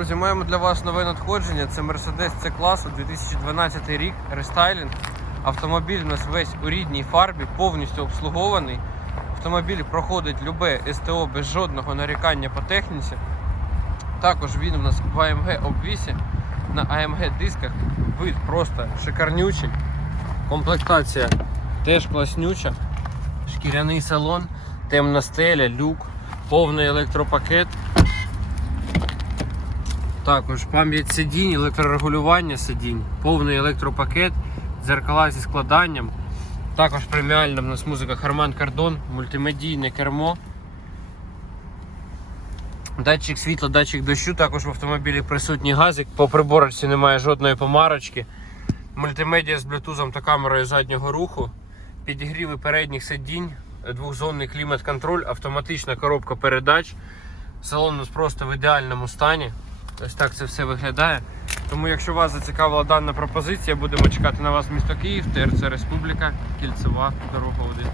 Друзі, маємо для вас нове надходження. Це Mercedes C класу 2012 рік, рестайлінг. Автомобіль у нас весь у рідній фарбі, повністю обслугований. Автомобіль проходить любе СТО без жодного нарікання по техніці. Також він у нас в AMG обвісі на AMG дисках. Вид просто шикарнючий. Комплектація теж класнюча. Шкіряний салон, темна стеля, люк, повний електропакет. Також пам'ять сидінь, електрорегулювання сидінь, повний електропакет, дзеркала зі складанням. Також преміальна в нас музика Harman Kardon, мультимедійне кермо. Датчик світла, датчик дощу, також в автомобілі присутній газик. По приборочці немає жодної помарочки. Мультимедіа з блютузом та камерою заднього руху. Підігріви передніх сидінь, двохзонний клімат-контроль, автоматична коробка передач. Салон у нас просто в ідеальному стані. Ось так це все виглядає. Тому, якщо вас зацікавила дана пропозиція, будемо чекати на вас місто Київ, ТРЦ Республіка, Кільцева, дорога 1.